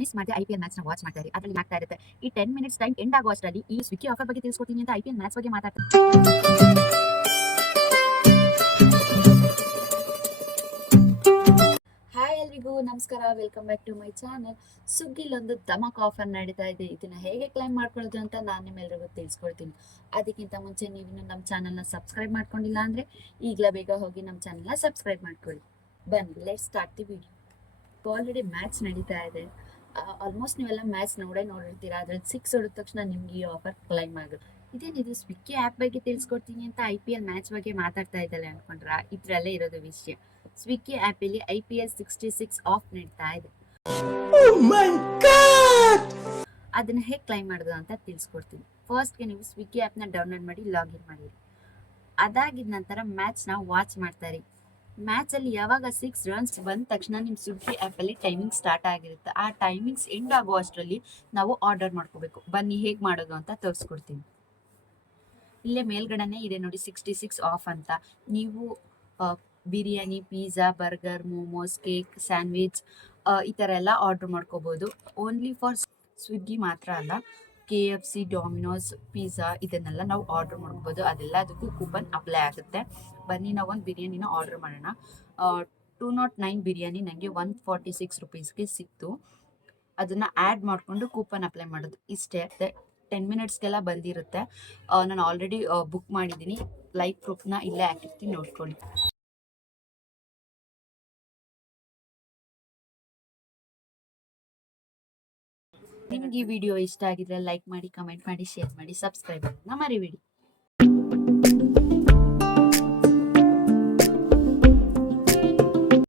Miss ಮಾಡಿದೆ IPL ಮ್ಯಾಚ್ನ watch ಮಾಡ್ತಾ ಇರಿ. ಅದರಲ್ಲಿ ಆಗ್ತಾ ಇರುತ್ತೆ. ಈ 10 ಮಿನಿಟ್ಸ್ ಟೈಮ್ ಎಂಡ್ ಆಗೋ ಅಷ್ಟರಲ್ಲಿ ಈ ಸ್ವಿಗ್ಗಿ ಆಫರ್ ಬಗ್ಗೆ ತಿಳಿಸ್ಕೊಡ್ತೀನಿ ಅಂತ IPL ಮ್ಯಾಚ್ ಬಗ್ಗೆ ಮಾತಾಡ್ತಾರೆ. ಹಾಯ್ ಎಲ್ರಿಗೂ ನಮಸ್ಕಾರ, welcome back to my channel. ಸ್ವಿಗ್ಗಿಲೊಂದು ಧಮಾಕ್ ಆಫರ್ ನಡೀತಾ ಇದೆ. ಇದನ್ನ ಹೇಗೆ ಕ್ಲೈಮ್ ಮಾಡ್ಕೊಳ್ಳೋದು ಅಂತ ನಾನು ನಿಮ್ಮೆಲ್ಲರಿಗೂ ತಿಳಿಸ್ಕೊಡ್ತೀನಿ. ಅದಕ್ಕಿಂತ ಮುಂಚೆ ನೀವಿನ್ನು ನಮ್ಮ ಚಾನಲ್ನ ಸಬ್ಸ್ಕ್ರೈಬ್ ಮಾಡ್ಕೊಂಡಿಲ್ಲ ಅಂದರೆ ಈಗಲೇ ಬೇಗ ಹೋಗಿ ನಮ್ಮ ಚಾನಲ್ನ ಸಬ್ಸ್ಕ್ರೈಬ್ ಮಾಡ್ಕೊಳ್ಳಿ. ಬನ್ನಿ, let's start the video. Already match ನಡೀತಾ ಇದೆ. ಆಲ್ಮೋಸ್ಟ್ ನೀವೆಲ್ಲ ಮ್ಯಾಚ್ ನೋಡಿರ್ತೀರಾ. ಅದ್ರಲ್ಲಿ 6 ಹೊಡೆದ ತಕ್ಷಣ ನಿಮ್ಗೆ ಈ ಆಫರ್ ಕ್ಲೈಮ್ ಆಗುತ್ತೆ. ಇದೇನಿದು ಸ್ವಿಗ್ಗಿ ಆ್ಯಪ್ ಬಗ್ಗೆ ತಿಳಿಸ್ಕೊಡ್ತೀನಿ ಅಂತ IPL ಮ್ಯಾಚ್ ಬಗ್ಗೆ ಮಾತಾಡ್ತಾ ಇದ್ದಲ್ಲ ಅನ್ಕೊಂಡ್ರಾ? ಇದ್ರಲ್ಲೇ ಇರೋದು ವಿಷಯ. ಸ್ವಿಗ್ಗಿ ಆ್ಯಪಲ್ಲಿ IPL 66 ಆಫ್ ನಡೀತಾ ಇದೆ. ಅದನ್ನ ಹೇಗೆ ಕ್ಲೈಮ್ ಮಾಡೋದು ಅಂತ ತಿಳಿಸ್ಕೊಡ್ತೀನಿ. ಫಸ್ಟ್ಗೆ ನೀವು ಸ್ವಿಗ್ಗಿ ಆ್ಯಪ್ನ ಡೌನ್ಲೋಡ್ ಮಾಡಿ ಲಾಗಿನ್ ಮಾಡಿರಿ. ಅದಾಗಿದ ನಂತರ ಮ್ಯಾಚ್ನ ವಾಚ್ ಮಾಡ್ತಾರೆ. ಮ್ಯಾಚಲ್ಲಿ ಯಾವಾಗ 6 ರನ್ಸ್ ಬಂದ ತಕ್ಷಣ ನಿಮ್ಮ ಸ್ವಿಗ್ಗಿ ಆ್ಯಪಲ್ಲಿ ಟೈಮಿಂಗ್ ಸ್ಟಾರ್ಟ್ ಆಗಿರುತ್ತೆ. ಆ ಟೈಮಿಂಗ್ಸ್ ಎಂಡ್ ಆಗೋ ಅಷ್ಟರಲ್ಲಿ ನಾವು ಆರ್ಡರ್ ಮಾಡ್ಕೋಬೇಕು. ಬನ್ನಿ ಹೇಗೆ ಮಾಡೋದು ಅಂತ ತೋರಿಸ್ಕೊಡ್ತೀನಿ. ಇಲ್ಲೇ ಮೇಲ್ಗಡೆನೇ ಇದೆ ನೋಡಿ 66 ಆಫ್ ಅಂತ. ನೀವು biryani, pizza, burger, momos, cake, sandwich ಈ ಥರ ಎಲ್ಲ ಆರ್ಡ್ರ್ ಮಾಡ್ಕೋಬೋದು. ಓನ್ಲಿ ಫಾರ್ ಸ್ವಿಗ್ಗಿ ಮಾತ್ರ ಅಲ್ಲ, KFC, ಡಾಮಿನೋಸ್, ಪಿಜ್ಜಾ ಇದನ್ನೆಲ್ಲ ನಾವು ಆರ್ಡ್ರ್ ಮಾಡ್ಕೋಬೋದು. ಅದೆಲ್ಲದಕ್ಕೂ ಕೂಪನ್ ಅಪ್ಲೈ ಆಗುತ್ತೆ. ಬನ್ನಿ ನಾವೊಂದು ಬಿರಿಯಾನಿನ ಆರ್ಡ್ರ್ ಮಾಡೋಣ. 209 ಬಿರಿಯಾನಿ ನನಗೆ 146 ರುಪೀಸ್ಗೆ ಸಿಕ್ತು. ಅದನ್ನು ಆ್ಯಡ್ ಮಾಡಿಕೊಂಡು ಕೂಪನ್ ಅಪ್ಲೈ ಮಾಡೋದು. ಇಷ್ಟೇ, 10 ಮಿನಿಟ್ಸ್ಗೆಲ್ಲ ಬಂದಿರುತ್ತೆ. ನಾನು ಆಲ್ರೆಡಿ ಬುಕ್ ಮಾಡಿದ್ದೀನಿ. ಲೈವ್ ಪ್ರೂಫ್ನ ಇಲ್ಲೇ ಹಾಕಿರ್ತೀನಿ, ನೋಡ್ಕೊಳ್ಳಿ. ನಿಮ್ಗೆ ಈ ವಿಡಿಯೋ ಇಷ್ಟ ಆಗಿದ್ರೆ ಲೈಕ್ ಮಾಡಿ, ಕಮೆಂಟ್ ಮಾಡಿ, ಶೇರ್ ಮಾಡಿ, ಸಬ್ಸ್ಕ್ರೈಬ್ ಮಾಡೋದನ್ನ ಮರಿಬೇಡಿ.